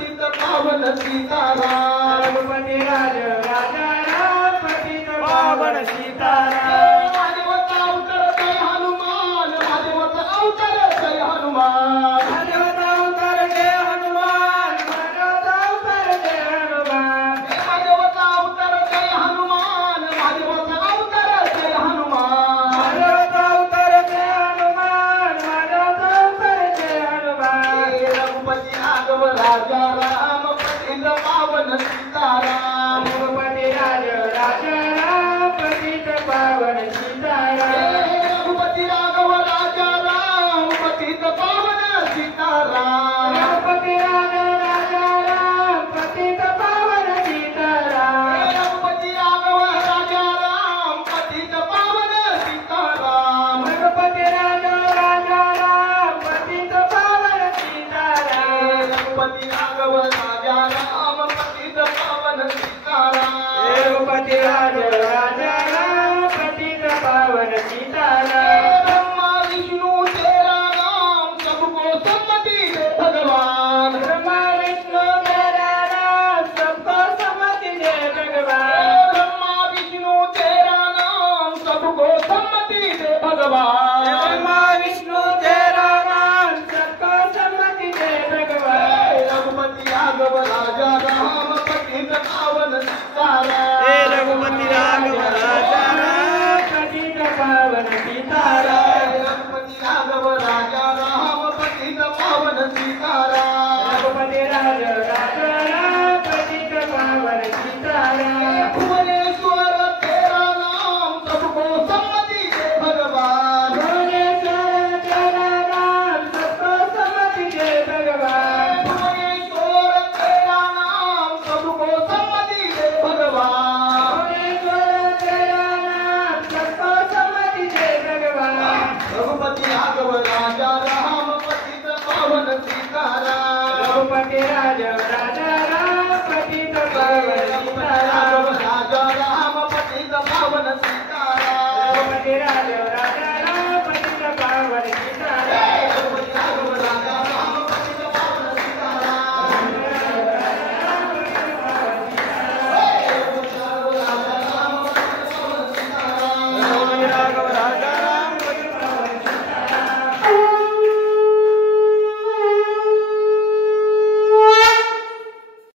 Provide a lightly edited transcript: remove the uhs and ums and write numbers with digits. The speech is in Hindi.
पतित पावन सीताराम रघुपति राज राजा राम पतित पावन सीताराम महादेवता अवतार जय हनुमान महादेवता अवतार जय हनुमान महादेवता अवतार जय हनुमान महादेवता अवतार जय हनुमान महादेवता अवतार जय हनुमान महादेवता अवतार जय हनुमान महादेवता अवतार जय हनुमान महादेवता अवतार जय हनुमान रघुपति राघव राजा राम पतित पावन सीताराम